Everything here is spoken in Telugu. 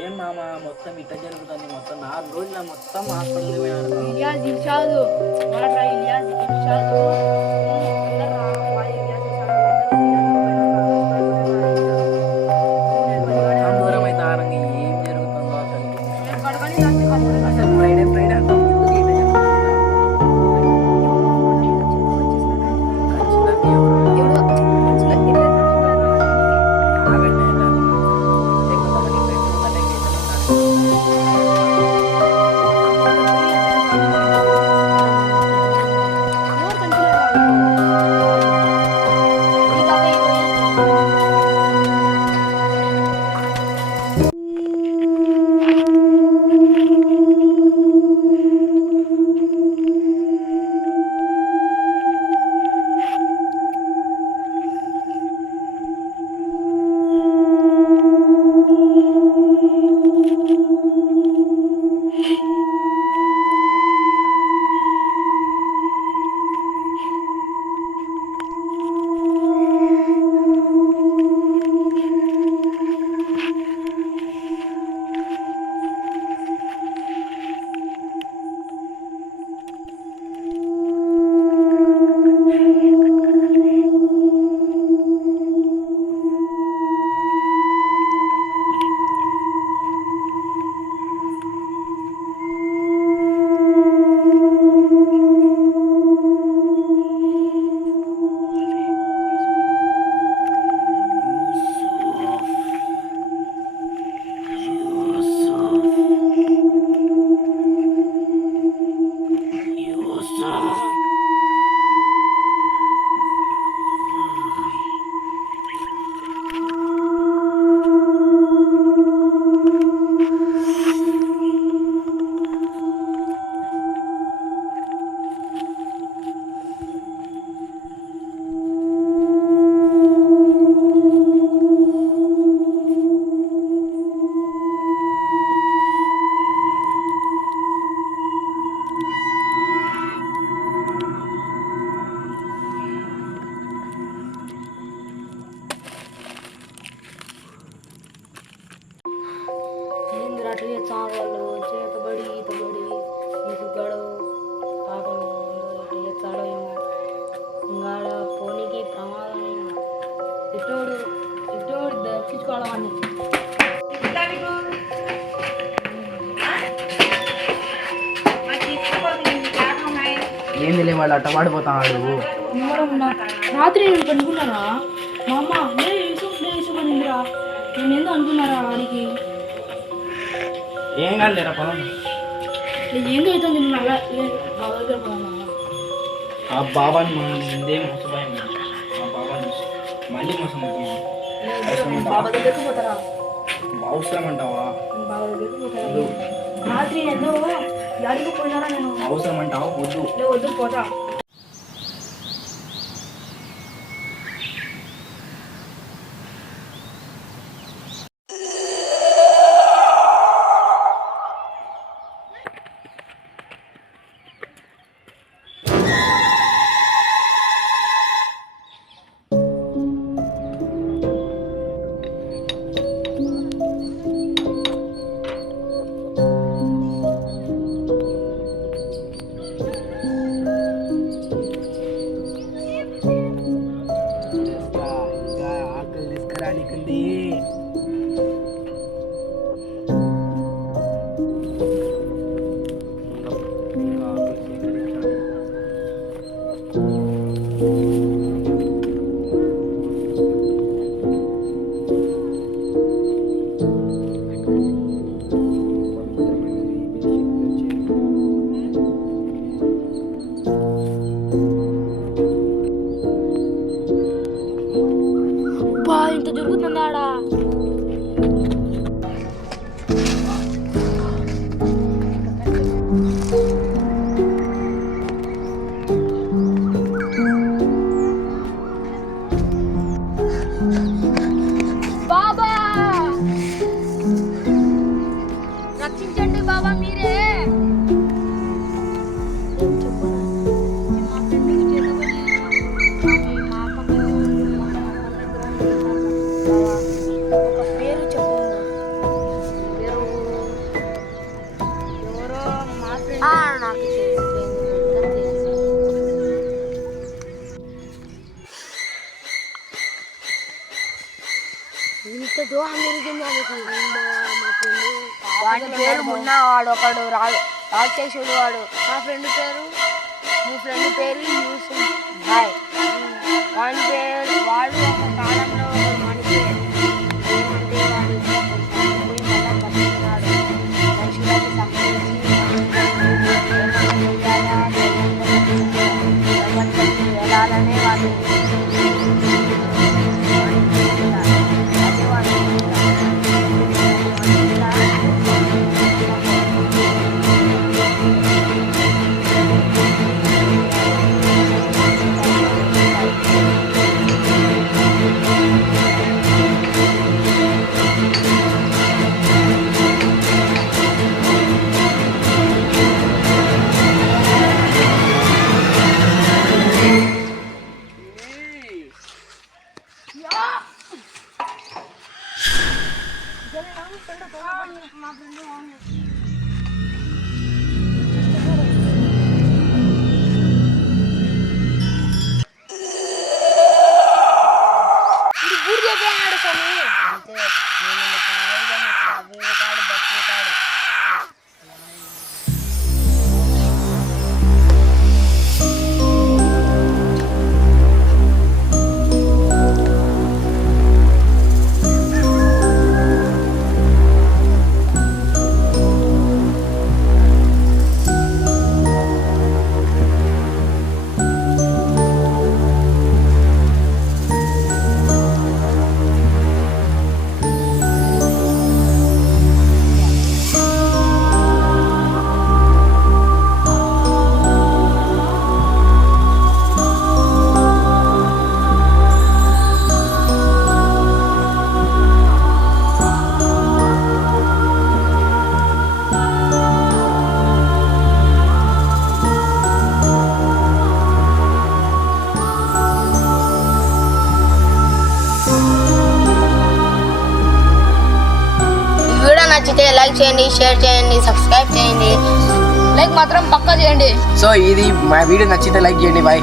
ఏం మామ మొత్తం ఇట్లా జరుగుతుంది మొత్తం 4 రోజుల మొత్తం హాస్పిటల్ ఇలియాస్ ఇర్షాదు వాడ్రా ఇలియాస్ ఇర్షాదు అందరా వాయి ఇలియాస్ ఇర్షాదు మొత్తం దూరం అయితే ఆరంగా ఏం జరుగుతుందో అసలు నేను పడకొని లాస్ట్ కప్పుడు అసలు ఫ్రైడే ఫ్రైడే అంతా ముందుకు ఇట్లా జరుగుతుందా ఖచ్చితంగా ఎవరో ఎవడో మంచిగా ఎట్లా చచ్చిపోయారు ఆగండి ఎలా లేకపోతే మన ఫ్రెండ్స్ ముందట ఎవరు కనిపించలేదు ఈ కాక రాత్రి చావాళ్ళు చేతబడి ఈతబడి నీకు గడవు పాపం ఎట్లా చేస్తాడో ఏమో ఇంగాడ పోనీకి ప్రమాదం ఇటోడు ఇటోడు దర్శించుకోవడం అని ఏంది లే వాళ్ళు అట్ట పడిపోతాడు రాత్రి నేను కనుక్కున్నారా మా అమ్మ యూసుఫ్ అనిందిరా నేను ఏందో అనుకున్నారా వాడికి ఏం కాదులేరా పొలం ఏందో అవుతుంది నేను అలా బాబా దగ్గర పోదామా ఆ బాబాని మనం ముందే మోసపోయాం ఆ బాబాని మళ్ళీ మోసం బాబా దగ్గరకు పోతారా అవసరం అంటావా బాబా దగ్గరకు పోతారా రాత్రి ఎందో అడిగి పోయినారా నేను అవసరం అంటావా వద్దు వద్దు పోతా వాడి పేరు మున్నా, వాడు ఒకడు రాక్షసుడు. వాడు మా ఫ్రెండ్ పేరు, మీ ఫ్రెండ్ పేరు యూసుఫ్ భాయ్. వాడి పేరు వాడు ఒక కాలంలో ఒక మనిషి. ఏమంటే వాడు పోయి మళ్ళా బతుకున్నాడు. మనుషులకు సంబంధించి వెళ్ళాలనే వాడు నచ్చితే లైక్ చేయండి, షేర్ చేయండి, సబ్స్క్రైబ్ చేయండి, లైక్ మాత్రం పక్కా చేయండి. సో ఇది మా వీడియో నచ్చితే లైక్ చేయండి. బాయ్.